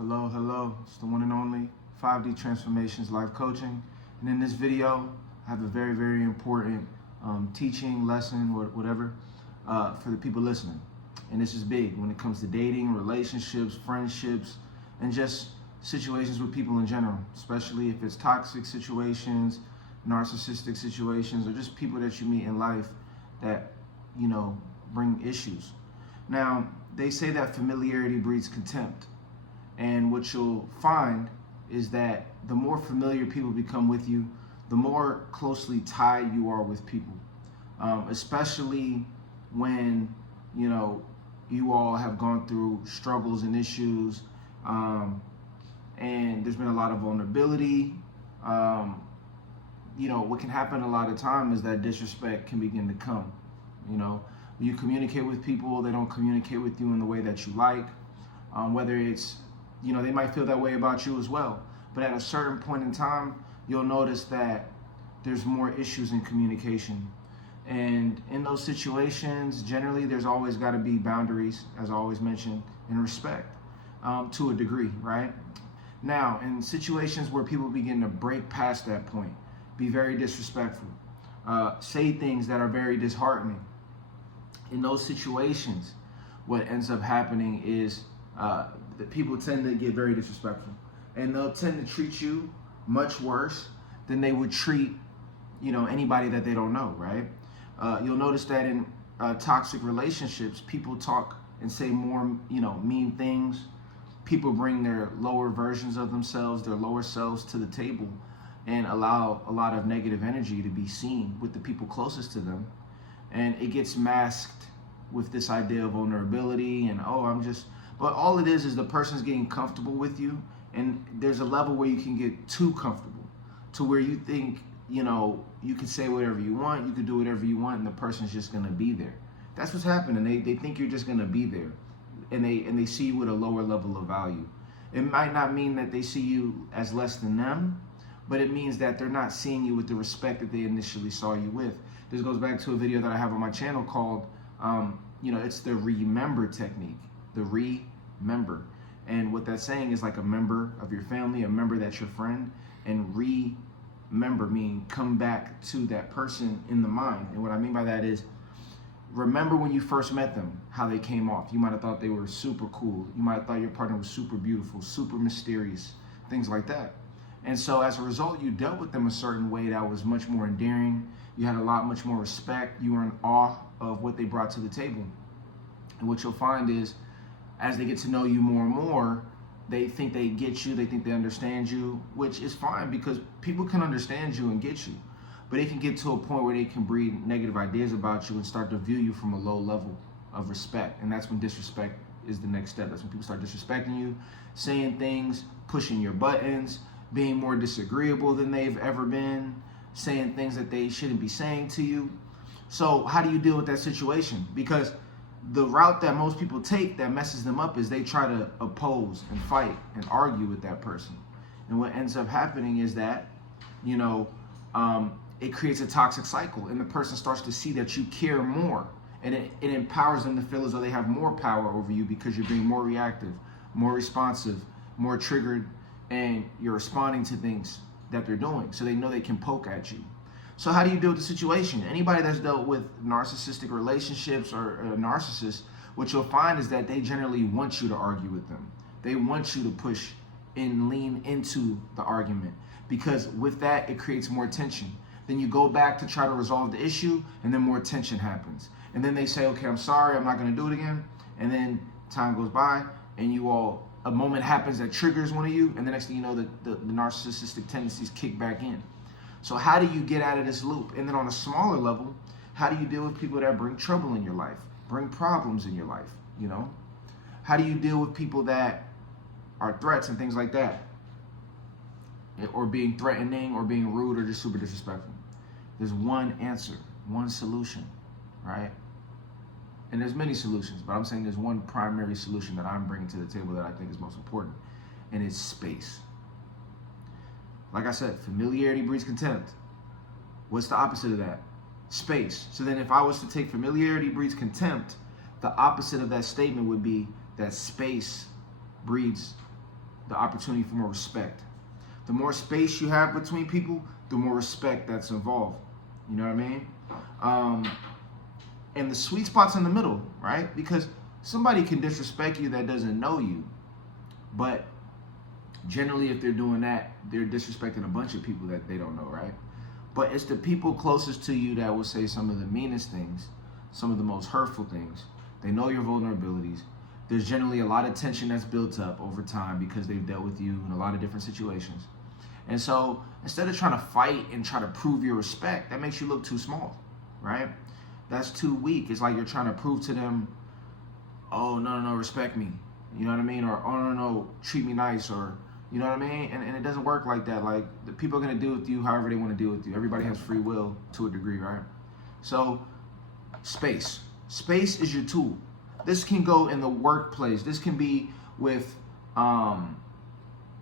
Hello. It's the one and only 5D Transformations Life Coaching. And in this video, I have a very important teaching, lesson, whatever, for the people listening. And this is big when it comes to dating, relationships, friendships, and just situations with people in general, especially if it's toxic situations, narcissistic situations, or just people that you meet in life that, bring issues. Now, they say that familiarity breeds contempt. And what you'll find is that the more familiar people become with you, the more closely tied you are with people, especially when, you all have gone through struggles and issues, and there's been a lot of vulnerability. What can happen a lot of time is that disrespect can begin to come. When you communicate with people, they don't communicate with you in the way that you like, whether it's they might feel that way about you as well. But at a certain point in time, you'll notice that there's more issues in communication. And in those situations, generally, there's always got to be boundaries, as I always mention, and respect to a degree, right? Now, in situations where people begin to break past that point, be very disrespectful, say things that are very disheartening. In those situations, what ends up happening is that people tend to get very disrespectful, and they'll tend to treat you much worse than they would treat, anybody that they don't know, right? You'll notice that in toxic relationships, people talk and say more, mean things. People bring their lower versions of themselves, their lower selves to the table, and allow a lot of negative energy to be seen with the people closest to them. And it gets masked with this idea of vulnerability and, but all it is the person's getting comfortable with you, and there's a level where you can get too comfortable to where you think, you can say whatever you want, you can do whatever you want, and the person's just gonna be there. That's what's happening. They think you're just gonna be there, and they see you with a lower level of value. It might not mean that they see you as less than them, but it means that they're not seeing you with the respect that they initially saw you with. This goes back to a video that I have on my channel called, it's the remember technique, the remember. And what that's saying is like a member of your family, a member that's your friend, and remember meaning come back to that person in the mind. And what I mean by that is remember when you first met them, how they came off. You might have thought they were super cool. You might have thought your partner was super beautiful, super mysterious, things like that. And so as a result, you dealt with them a certain way that was much more endearing. You had much more respect. You were in awe of what they brought to the table. And what you'll find is as they get to know you more and more, they think they get you, they think they understand you, which is fine because people can understand you and get you. But it can get to a point where they can breed negative ideas about you and start to view you from a low level of respect. And that's when disrespect is the next step. That's when people start disrespecting you, saying things, pushing your buttons, being more disagreeable than they've ever been, saying things that they shouldn't be saying to you. So how do you deal with that situation? Because the route that most people take that messes them up is they try to oppose and fight and argue with that person. And what ends up happening is that, it creates a toxic cycle, and the person starts to see that you care more, and it empowers them to feel as though they have more power over you because you're being more reactive, more responsive, more triggered, and you're responding to things that they're doing. So they know they can poke at you. So how do you deal with the situation? Anybody that's dealt with narcissistic relationships or a narcissist, what you'll find is that they generally want you to argue with them. They want you to push and lean into the argument, because with that, it creates more tension. Then you go back to try to resolve the issue, and then more tension happens. And then they say, okay, I'm sorry, I'm not gonna do it again. And then time goes by, and a moment happens that triggers one of you, and the next thing you know, the narcissistic tendencies kick back in. So how do you get out of this loop? And then on a smaller level, how do you deal with people that bring trouble in your life, bring problems in your life, How do you deal with people that are threats and things like that? Or being threatening or being rude or just super disrespectful? There's one answer, one solution, right? And there's many solutions, but I'm saying there's one primary solution that I'm bringing to the table that I think is most important, and it's space. Like I said, familiarity breeds contempt. What's the opposite of that? Space. So then if I was to take familiarity breeds contempt, the opposite of that statement would be that space breeds the opportunity for more respect. The more space you have between people, the more respect that's involved. You know what I mean? And the sweet spot's in the middle, right? Because somebody can disrespect you that doesn't know you, but generally if they're doing that, they're disrespecting a bunch of people that they don't know, right? But it's the people closest to you that will say some of the meanest things, some of the most hurtful things. They know your vulnerabilities. There's generally a lot of tension that's built up over time because they've dealt with you in a lot of different situations. And so instead of trying to fight and try to prove your respect, that makes you look too small, right? That's too weak. It's like you're trying to prove to them, oh, no, respect me. You know what I mean? Or, oh, no, treat me nice. Or, you know what I mean? And it doesn't work like that. Like, the people are going to deal with you however they want to deal with you. Everybody has free will to a degree, right? So, space. Space is your tool. This can go in the workplace. This can be with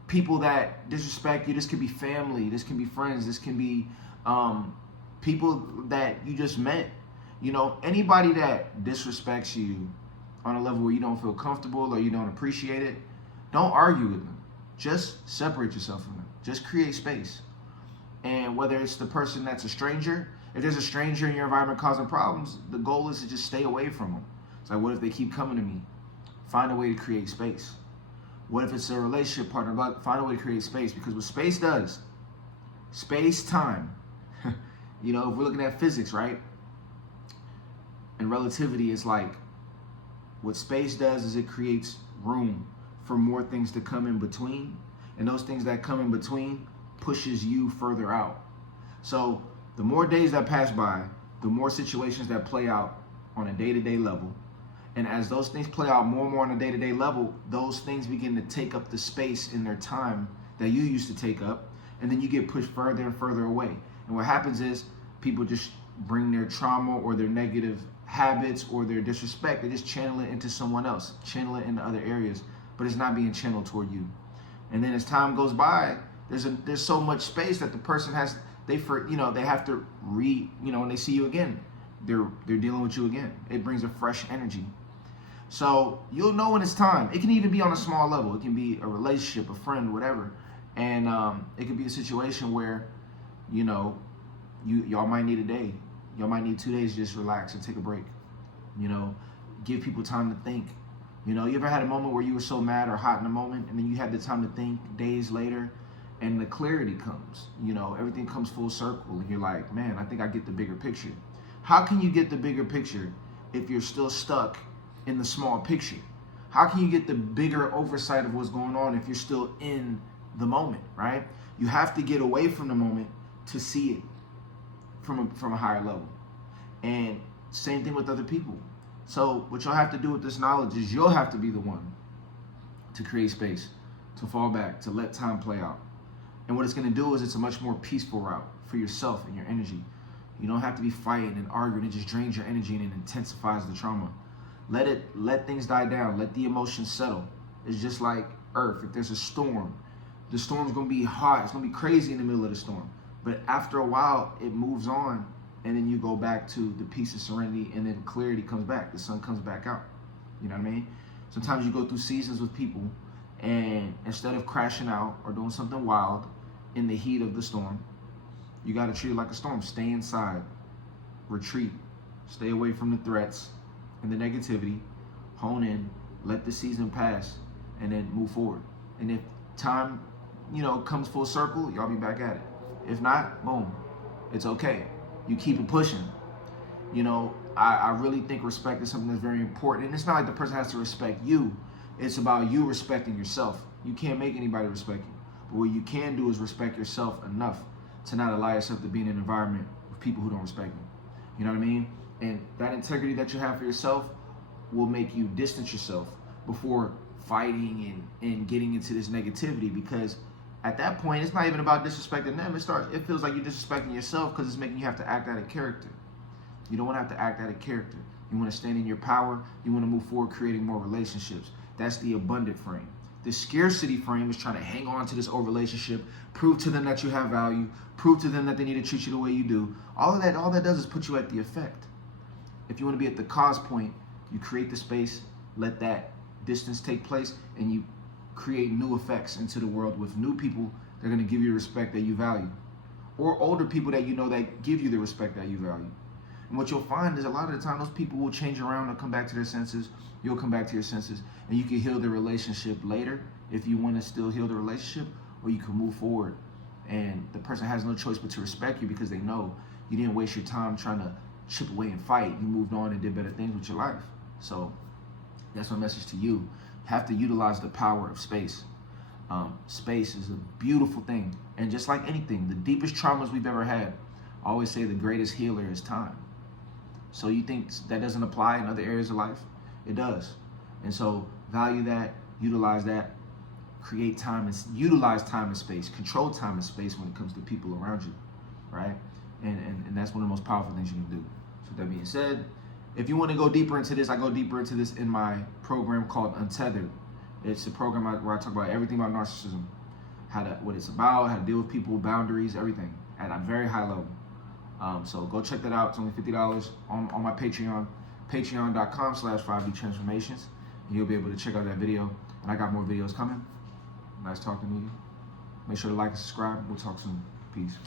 people that disrespect you. This can be family. This can be friends. This can be people that you just met. You know, anybody that disrespects you on a level where you don't feel comfortable or you don't appreciate it, don't argue with them. Just separate yourself from them. Just create space. And whether it's the person that's a stranger, if there's a stranger in your environment causing problems, the goal is to just stay away from them. It's like, what if they keep coming to me? Find a way to create space. What if it's a relationship partner? Find a way to create space, because what space does, space, time, you know, if we're looking at physics, right? And relativity is like, what space does is it creates room for more things to come in between. And those things that come in between pushes you further out. So the more days that pass by, the more situations that play out on a day-to-day level. And as those things play out more and more on a day-to-day level, those things begin to take up the space in their time that you used to take up. And then you get pushed further and further away. And what happens is people just bring their trauma or their negative habits or their disrespect, they just channel it into someone else, channel it into other areas, but it's not being channeled toward you. And then as time goes by, there's so much space that the person has, they have to when they see you again, they're dealing with you again. It brings a fresh energy. So you'll know when it's time. It can even be on a small level. It can be a relationship, a friend, whatever. And it could be a situation where, y'all might need a day. Y'all might need 2 days to just relax and take a break. Give people time to think. You ever had a moment where you were so mad or hot in a moment, and then you had the time to think days later, and the clarity comes. Everything comes full circle, and you're like, man, I think I get the bigger picture. How can you get the bigger picture if you're still stuck in the small picture? How can you get the bigger oversight of what's going on if you're still in the moment, right? You have to get away from the moment to see it from a higher level. And same thing with other people. So what you'll have to do with this knowledge is you'll have to be the one to create space, to fall back, to let time play out. And what it's going to do is it's a much more peaceful route for yourself and your energy. You don't have to be fighting and arguing. It just drains your energy and it intensifies the trauma. Let things die down. Let the emotions settle. It's just like Earth. If there's a storm, the storm's going to be hot. It's going to be crazy in the middle of the storm. But after a while, it moves on, and then you go back to the peace and serenity, and then clarity comes back. The sun comes back out. You know what I mean? Sometimes you go through seasons with people, and instead of crashing out or doing something wild in the heat of the storm, you got to treat it like a storm. Stay inside. Retreat. Stay away from the threats and the negativity. Hone in. Let the season pass, and then move forward. And if time, comes full circle, y'all be back at it. If not, boom, it's okay. You keep it pushing. I really think respect is something that's very important. And it's not like the person has to respect you. It's about you respecting yourself. You can't make anybody respect you. But what you can do is respect yourself enough to not allow yourself to be in an environment with people who don't respect you. You know what I mean? And that integrity that you have for yourself will make you distance yourself before fighting and getting into this negativity, because at that point, it's not even about disrespecting them. It feels like you're disrespecting yourself because it's making you have to act out of character. You don't want to have to act out of character. You want to stand in your power. You want to move forward, creating more relationships. That's the abundant frame. The scarcity frame is trying to hang on to this old relationship, prove to them that you have value, prove to them that they need to treat you the way you do. All that does is put you at the effect. If you want to be at the cause point, you create the space, let that distance take place, and you create new effects into the world with new people that are going to give you the respect that you value, or older people that you know that give you the respect that you value. And what you'll find is a lot of the time those people will change around and come back to their senses. You'll come back to your senses, and you can heal the relationship later if you want to still heal the relationship, or you can move forward. And the person has no choice but to respect you because they know you didn't waste your time trying to chip away and fight. You moved on and did better things with your life. So that's my message to you. You have to utilize the power of space. Space is a beautiful thing. And just like anything, the deepest traumas we've ever had, I always say the greatest healer is time. So you think that doesn't apply in other areas of life? It does. And so value that, utilize that, create time and utilize time and space, control time and space when it comes to people around you, right? And that's one of the most powerful things you can do. So that being said, if you want to go deeper into this, I go deeper into this in my program called Untethered. It's a program where I talk about everything about narcissism, what it's about, how to deal with people, boundaries, everything at a very high level. So go check that out. It's only $50 on my Patreon, patreon.com/5D Transformations. And you'll be able to check out that video. And I got more videos coming. Nice talking to you. Make sure to like and subscribe. We'll talk soon. Peace.